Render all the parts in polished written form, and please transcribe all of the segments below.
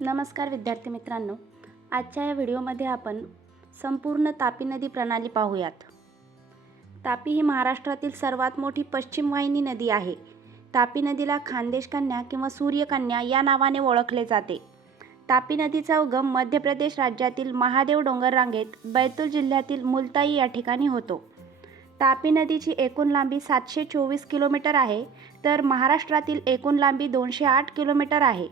नमस्कार विद्यार्थी मित्रांनो, आजच्या या व्हिडिओमध्ये आपण संपूर्ण तापी नदी प्रणाली पाहूयात। तापी ही महाराष्ट्रातील सर्वात मोठी पश्चिम वाहिनी नदी आहे। तापी नदीला खानदेश कन्या किंवा सूर्यकन्या या नावाने ओळखले जाते। तापी नदीचा उगम मध्य प्रदेश राज्यातील महादेव डोंगर रांगेत बैतूल जिल्ह्यातील मुलताई या ठिकाणी होतो। तापी नदीची एकूण लांबी 724 किलोमीटर आहे, तर महाराष्ट्रातील एकूण लांबी 208 किलोमीटर आहे।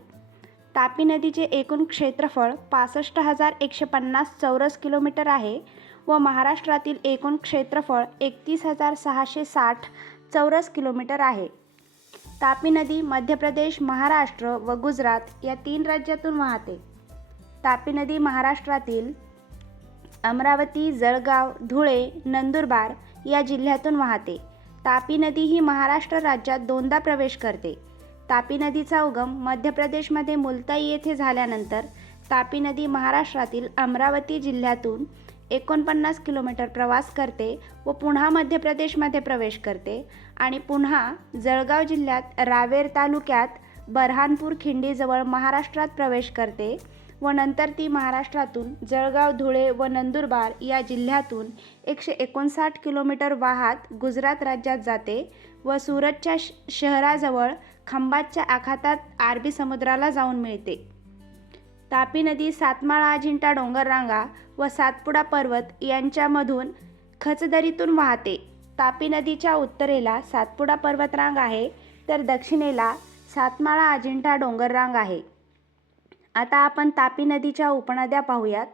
तापी नदीचे एकूण क्षेत्रफळ 65,150 चौरस किलोमीटर आहे व महाराष्ट्रातील एकूण क्षेत्रफळ 31,660 चौरस किलोमीटर आहे। तापी नदी मध्य प्रदेश, महाराष्ट्र व गुजरात या 3 राज्यातून वाहते। तापी नदी महाराष्ट्रातील अमरावती, जळगाव, धुळे, नंदुरबार या जिल्ह्यातून वाहते। तापी नदी ही महाराष्ट्र राज्यात दोनदा प्रवेश करते। तापी नदीचा उगम मध्य प्रदेशमध्ये मुलताई येथे झाल्यानंतर तापी नदी महाराष्ट्रातील अमरावती जिल्ह्यातून 49 किलोमीटर प्रवास करते व पुन्हा मध्य प्रदेशमध्ये प्रवेश करते आणि पुन्हा जळगाव जिल्ह्यात रावेर तालुक्यात बऱ्हाणपूर खिंडीजवळ महाराष्ट्रात प्रवेश करते व नंतर ती महाराष्ट्रातून जळगाव, धुळे व नंदुरबार या जिल्ह्यातून 159 किलोमीटर वाहत गुजरात राज्यात जाते व सुरतच्या शहराजवळ खंभातच्या आखातात अरबी समुद्राला जाऊन मिळते। तापी नदी सातमाळा अजिंठा डोंगररांगा व सातपुडा पर्वत यांच्यामधून खचदरीतून वाहते। तापी नदीच्या उत्तरेला सातपुडा पर्वतरांग आहे, तर दक्षिणेला सातमाळा अजिंठा डोंगररांग आहे। आता आपण तापी नदीच्या उपनद्या पाहूयात।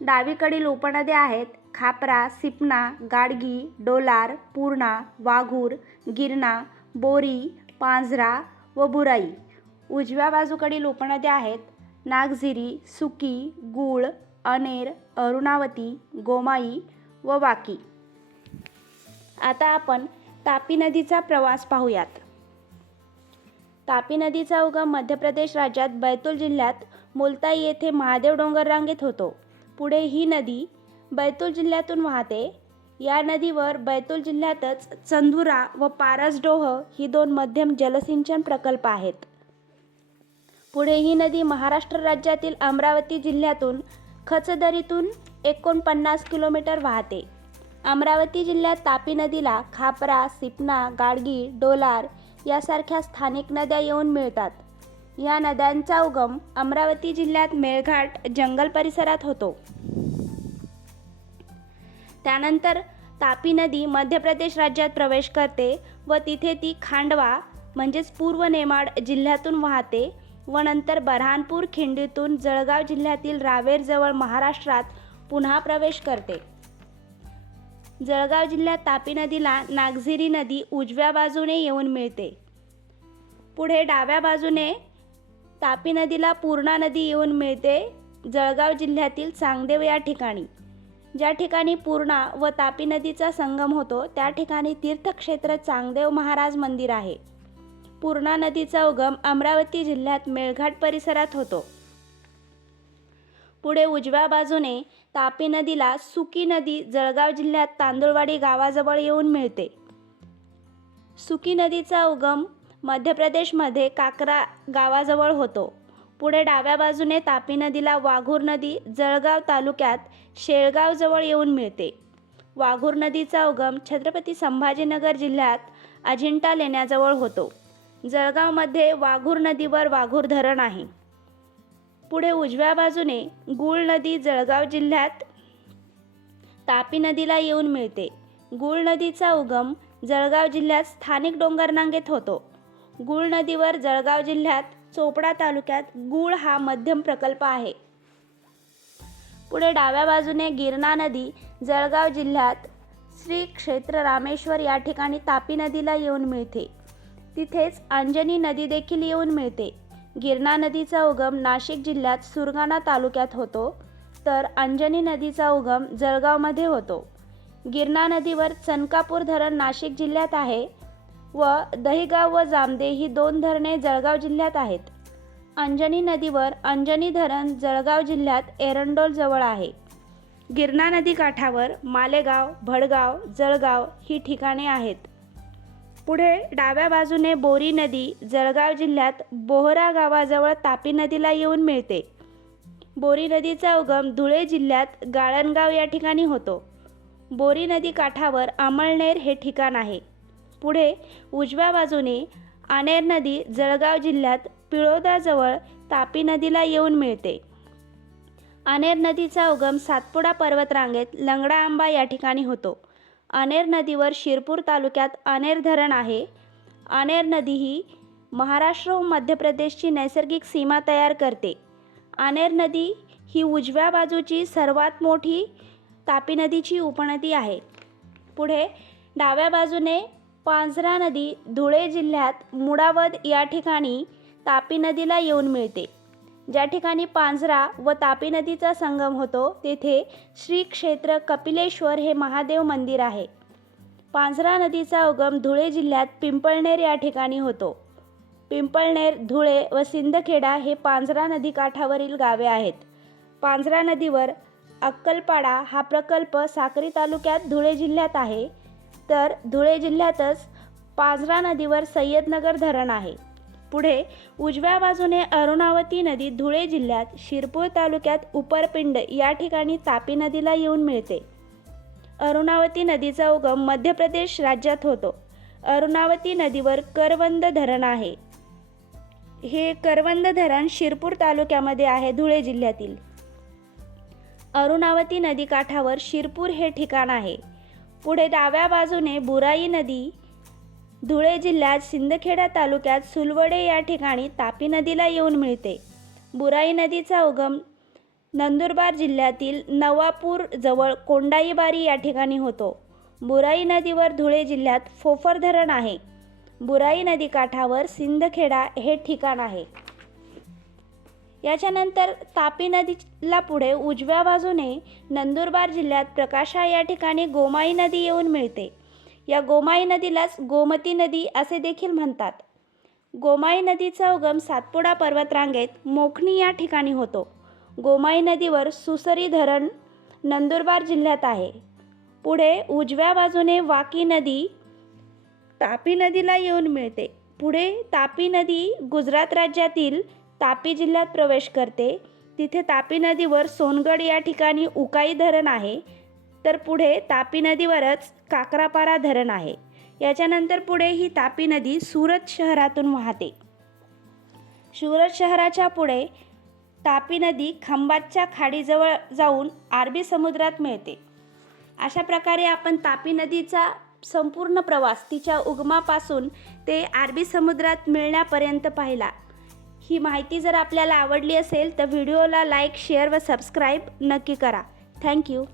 डावीकडील उपनद्या आहेत खापरा, सिपना, गाडगी, डोलार, पूर्णा, वाघूर, गिरणा, बोरी, पांझरा व बुराई। उजव्या बाजूकडील उपनद्या आहेत नागझिरी, सुकी, गूळ, अनेर, अरुणावती, गोमाई व वाकी। आता आपण तापी नदीचा प्रवास पाहूयात। तापी नदीचा उगम मध्य प्रदेश राज्यात बैतूल जिल्ह्यात मुलताई येथे महादेव डोंगर रांगेत होतो। पुढे ही नदी बैतूल जिल्ह्यातून वाहते। या नदीवर बैतूल जिल्ह्यातच चंदुरा व पारसडोह ही 2 मध्यम जलसिंचन प्रकल्प आहेत। पुढे ही नदी महाराष्ट्र राज्यातील अमरावती जिल्ह्यातून खचदरीतून 49 किलोमीटर वाहते। अमरावती जिल्ह्यात तापी नदीला खापरा, सिपना, गाडगी, डोलार यासारख्या स्थानिक नद्या येऊन मिळतात। या नद्यांचा उगम अमरावती जिल्ह्यात मेळघाट जंगल परिसरात होतो। त्यानंतर तापी नदी मध्य प्रदेश राज्यात प्रवेश करते व तिथे ती खांडवा म्हणजेच पूर्व नेमाड जिल्ह्यातून वाहते व नंतर बऱ्हाणपूर खिंडीतून जळगाव जिल्ह्यातील रावेरजवळ महाराष्ट्रात पुन्हा प्रवेश करते। जळगाव जिल्ह्यात तापी नदीला नागझिरी नदी उजव्या बाजूने येऊन मिळते। पुढे डाव्या बाजूने तापी नदीला पूर्णा नदी येऊन मिळते जळगाव जिल्ह्यातील चांगदेव या ठिकाणी। ज्या ठिकाणी पूर्णा व तापी नदीचा संगम होतो त्या ठिकाणी तीर्थक्षेत्र चांगदेव महाराज मंदिर आहे। पूर्णा नदीचा उगम अमरावती जिल्ह्यात मेळघाट परिसरात होतो। पुढे उजव्या बाजूने तापी नदीला सुकी नदी जळगाव जिल्ह्यात तांदुळवाडी गावाजवळ येऊन मिळते। सुकी नदीचा उगम मध्य प्रदेशमध्ये काकरा गावाजवळ होतो। पुढे डाव्या बाजूने तापी नदीला वाघूर नदी जळगाव तालुक्यात शेळगावजवळ येऊन मिळते। वाघूर नदीचा उगम छत्रपती संभाजीनगर जिल्ह्यात अजिंठा लेण्याजवळ होतो। जळगावमध्ये वाघूर नदीवर वाघूर धरण आहे। पुढे उजव्या बाजूने गूळ नदी जळगाव जिल्ह्यात तापी नदीला येऊन मिळते। गूळ नदीचा उगम जळगाव जिल्ह्यात स्थानिक डोंगररांगेत होतो। गूळ नदीवर जळगाव जिल्ह्यात चोपडा तालुक्यात गूळ हा मध्यम प्रकल्प आहे। पुढे डाव्या बाजूने गिरणा नदी जळगाव जिल्ह्यात श्री क्षेत्र रामेश्वर या ठिकाणी तापी नदीला येऊन मिळते। तिथेच अंजनी नदी देखील येऊन मिळते। गिरणा नदीचा उगम नाशिक जिल्ह्यात सुरगाणा तालुक्यात होतो, तर अंजनी नदीचा उगम जळगावमध्ये होतो। गिरणा नदीवर चनकापूर धरण नाशिक जिल्ह्यात आहे व दहिगाव व जामदे ही 2 धरणे जळगाव जिल्ह्यात आहेत। अंजनी नदीवर अंजनी धरण जळगाव जिल्ह्यात एरंडोल जवळ आहे। गिरणा नदी काठावर मालेगाव, भडगाव, जळगाव ही ठिकाणे आहेत। पुढे डाव्या बाजूने बोरी नदी जळगाव जिल्ह्यात बोहरा गावाजवळ तापी नदीला येऊन मिळते. बोरी नदीचा उगम धुळे जिल्ह्यात गाळणगाव या ठिकाणी होतो. बोरी नदी काठावर अमळनेर हे ठिकाण आहे. पुढे उजव्या बाजूने आनेर नदी जळगाव जिल्ह्यात पिळोदाजवळ तापी नदीला येऊन मिळते. आनेर नदीचा उगम सातपुडा पर्वतरांगेत लंगडा आंबा या ठिकाणी होतो. आनेर नदीवर शिरपूर तालुक्यात आनेर धरण आहे. आनेर नदी ही महाराष्ट्र व मध्य प्रदेशची नैसर्गिक सीमा तयार करते. आनेर नदी ही उजव्या बाजूची सर्वात मोठी तापी नदीची उपनदी आहे. पुढे डाव्या बाजूने पांझरा नदी धुळे जिल्ह्यात मुडावद या ठिकाणी तापी नदीला येऊन मिळते. ज्या ठिकाणी पांझरा व तापी नदीचा संगम होतो तेथे श्री क्षेत्र कपिलेश्वर हे महादेव मंदिर आहे. पांझरा नदीचा उगम धुळे जिल्ह्यात पिंपळनेर या ठिकाणी होतो. पिंपळनेर, धुळे व सिंदखेडा हे पांझरा नदी काठावरील गावे आहेत. पांझरा नदीवर अक्कलपाडा हा प्रकल्प साक्री तालुक्यात धुळे जिल्ह्यात आहे. तर धुळे जिल्ह्यातच पांझरा नदीवर सय्यदनगर धरण आहे. पुढे उजव्या बाजूने अरुणावती नदी धुळे जिल्ह्यात शिरपूर तालुक्यात उपरपिंड या ठिकाणी तापी नदीला येऊन मिळते. अरुणावती नदीचा उगम मध्य प्रदेश राज्यात होतो. अरुणावती नदीवर करवंद धरण आहे. हे करवंद धरण शिरपूर तालुक्यामध्ये आहे धुळे जिल्ह्यातील. अरुणावती नदी काठावर शिरपूर हे ठिकाण आहे. पुढे डाव्या बाजूने बुराई नदी धुळे जिल्ह्यात सिंदखेडा तालुक्यात सुलवडे या ठिकाणी तापी नदीला येऊन मिळते. बुराई नदीचा उगम नंदुरबार जिल्ह्यातील नवापूर जवळ कोंडाईबारी या ठिकाणी होतो. बुराई नदीवर धुळे जिल्ह्यात फोफर धरण आहे. बुराई नदी काठावर सिंदखेडा हे ठिकाण आहे. याच्यानंतर तापी नदीला पुढे उजव्या बाजूने नंदुरबार जिल्ह्यात प्रकाशा या ठिकाणी गोमाई नदी येऊन मिळते. या गोमाई नदीलाच गोमती नदी असे देखील म्हणतात. गोमाई नदीचा उगम सातपुडा पर्वतरांगेत मोखणी या ठिकाणी होतो. गोमाई नदीवर सुसरी धरण नंदुरबार जिल्ह्यात आहे. पुढे उजव्या बाजूने वाकी नदी तापी नदीला येऊन मिळते. पुढे तापी नदी गुजरात राज्यातील तापी जिल्ह्यात प्रवेश करते. तिथे तापी नदीवर सोनगड या ठिकाणी उकाई धरण आहे. तर पुढे तापी नदीवरच काकरापारा धरण आहे. याच्यानंतर पुढे ही तापी नदी सुरत शहरातून वाहते. सुरत शहराच्या पुढे तापी नदी खंबातच्या खाडीजवळ जाऊन अरबी समुद्रात मिळते. अशा प्रकारे आपण तापी नदीचा संपूर्ण प्रवास तिच्या उगमापासून ते अरबी समुद्रात मिळण्यापर्यंत पाहिला. ही माहिती जर आपल्याला आवडली असेल तर व्हिडिओला लाईक, शेअर व सबस्क्राईब नक्की करा. थँक्यू.